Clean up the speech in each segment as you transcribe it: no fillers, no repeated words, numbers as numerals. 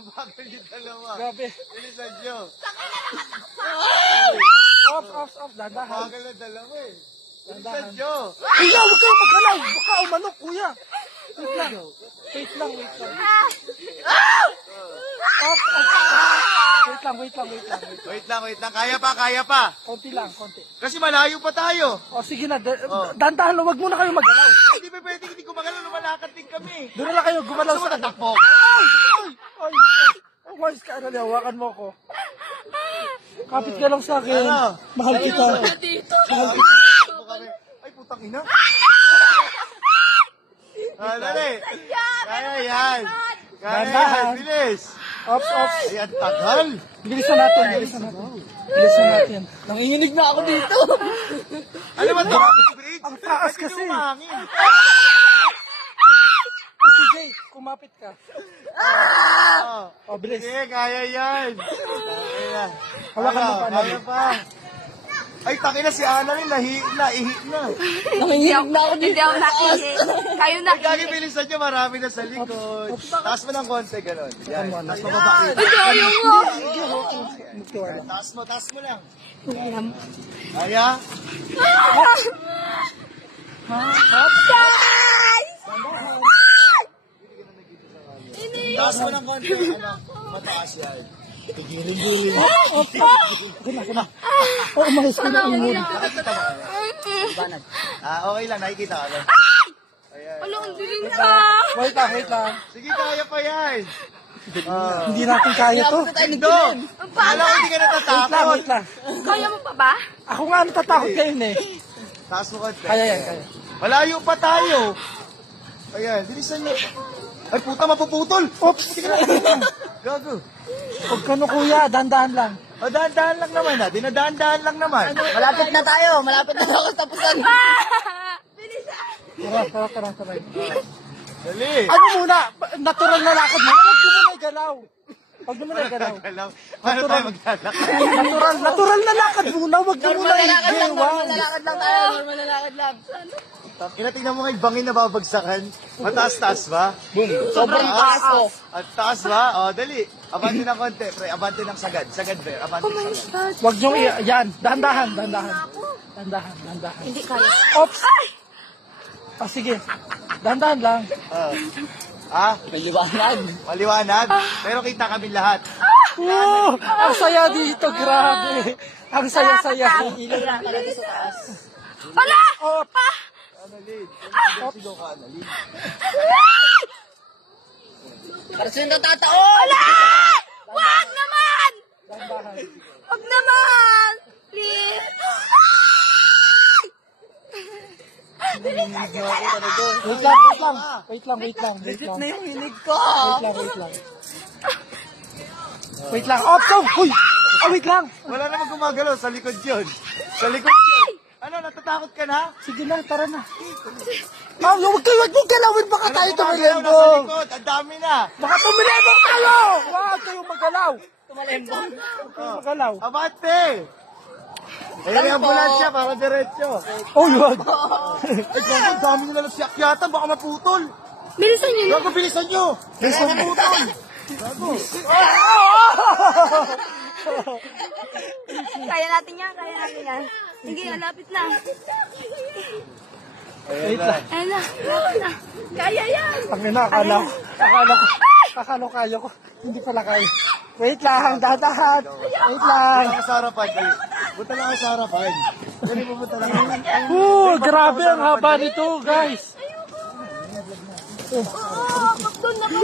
Ang bagal yung dalawa. Grabe. Bilisan nyo. Off. Dandahan. Bagal na dalawa eh. Bilisan nyo. Kuya, huwag kayo magalaw. Baka umanok, kuya. Wait lang. Off. Wait lang. Wait lang. Kaya pa. Konti lang. Kasi malayo pa tayo. O, sige na. Dandahan lang. Huwag muna kayo magalaw. Hindi pa pwede, hindi ko magalaw, lumalakad din kami. Doon na lang kayo gumalaw Gusto mo sa tatakbo? Ay! Umayos ka na, hawakan mo ko. Kapit ka lang sa akin. Ano? Mahal kita. Ay, putang ina. Dali. Kaya yan. Bilis. Off. Ay, ang tagal. Bilisan natin. Nanginginig na ako dito. Ano ba ito? Ang taas kasi. Umangin. Si Jay, kumapit ka. Bilis. Sige, kaya yan. Hawakan mo pa. Kaya pa. Ay, takin na si Ana rin, ihi na. Nanginginig na ako dito. Hindi ako nakihi. Kayo na. Ay, gagi, bilisan nyo, marami na sa likod. Taas mo ng konti, gano'n. Yan, taas mo ba? Taas mo lang. Kaya? Taas mo ng konti. Mataas yan. Giling-giling. Umayos ka na. Okay lang, nakikita ka ba? Wala, ang dilim na. Wait lang. Sige, kaya pa yan. Hindi natin kaya to. Ito! Alam ko, hindi ka natatakot. Wait lang. Kaya mo pa ba? Ako nga natatakot ngayon eh. Taas mo konti. Kaya. Malayo pa tayo. Ayan, bilisan nyo. Ay, puta, mapuputol. Oops. Gago. Huwag ka no, kuya. Dandahan lang. O, dahan-dahan lang naman ha. Dinadahan-dahan lang naman. Malapit na tayo sa tapusan. Tara. Dali. Ano muna? Natural na lakad mo. Huwag mo na igalaw. Paano tayo maglalakad? Natural na lakad muna. Huwag mo muna igalaw. Normal na lakad lang. Tingnan mo nga bangin na babagsakan. Mataas-taas ba? Boom. Sobrang taas ko. At taas ba? O, dali. Abante ng konti, pre. Abante ng sagad. Sagad, pre. Abante ng sagad. Huwag nyo yan. Dahan-dahan. Hindi kaya. Oops. Sige. Dahan-dahan lang. May liwanag. Maliwanag. Pero kita kami lahat. Ang saya dito. Grabe. Ang saya-saya. Wala! Analid. Sino ka, Analid? Para sila natataon. Wala! Wag naman! Dahan-dahan. Wag naman! Please! Wait lang. Legit na yung hinig ko. Wait lang. Uy! Wait lang. Wala namang gumagalaw. Sa likod yun. Ano, natatakot ka na? Sige na, tara na. Huwag mong galawin. Baka tayo Nasa tumilembong. likod. Ang dami na. Baka tumilembong kayo. Huwag kayong magalaw. Magalaw. Abante! Ay, ambulansya para diretso. Huwag. Ay, gago, dami nyo nalang siyakyatan. Baka maputol. Bilisan niyo. Gago, bilisan nyo. Bilisan maputol. Gago. Kaya natin yan. Sige, malapit na. Wait lang. Ayan na, malapit na. Kaya yan. Ang ina, akala ko kaya ko. Hindi pala kaya. Wait lang, dadahan. Wait lang. Punta lang sa harapan. Punta lang sa harapan. Dali, pupunta lang. Grabe ang haba nito, guys.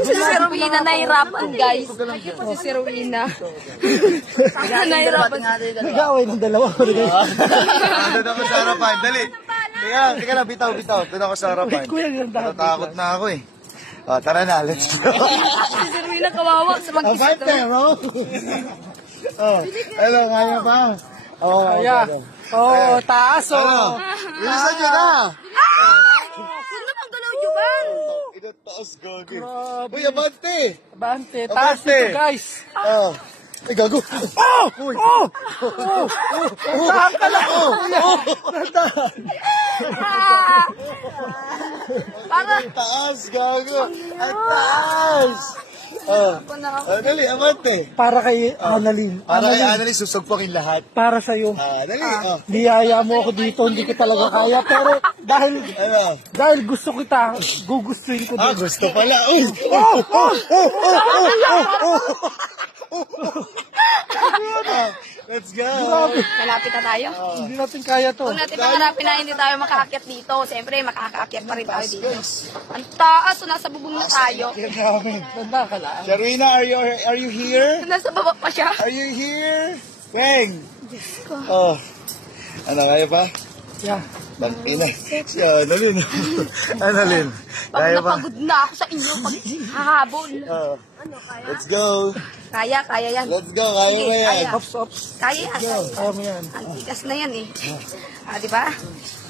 Si Sir Wina nahirapan, guys. Si Sir Wina. Nahirapan. Nag-away ng dalawa. Doon ako sa harapan. Dali. Teka lang, bitaw. Doon ako sa harapan. Kuya, yung dahan. Natatakot na ako eh. Tara na, let's go. Si Sir Wina kawawa sa mag-isa. bro. Hello, kaya pa. Kaya. Taas Bilisan nyo na. Sino naman galaw Juban? Ito, taas, gagi. Grabe. Uy, abante. Abante. Taas ito, guys. Ay, gago. Tahan ka lang. Para Taas, gago. Ang taas. Dali, abante. Para kay Annalyn. Para kay Annalyn, susugpokin lahat. Para sa'yo. Dali, Niyaya mo ako dito, hindi ko talaga kaya. Pero Ano? dahil gusto kita, gugustuhin ko din. Gusto pala. Uy! Let's go! Malapit na tayo. Hindi natin kaya to. Huwag natin pangarapin na hindi tayo makaakyat dito. Siyempre, makakaakyat pa rin tayo dito. Ang taas, so nasa bubong na tayo. Tanda ka lang. Sharwina, are you here? Nasa baba pa siya. Are you here? Bang! Oh. Ano, kaya pa? Yeah. Bangina. Si Annalyn. Annalyn. Pag Kaya pa? napagod na ako sa inyo, pag hahabol. Let's go. Kaya yan. Let's go. Kaya mo yan. Kaya. Ops. Kaya yan. Kaya mo yan. Ang tigas na yan eh. Di ba?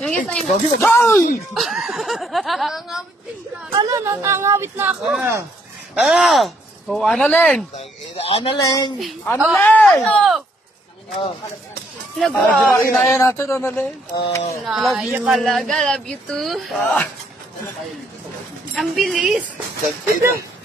Yung isa yun. Hoy! Nangangawit na ako. Oh, Annalyn! Annalyn. Annalyn! Nag-grabe. Kinaya natin, Annalyn. Kaya talaga. Love you too. Ang bilis. Sagpita.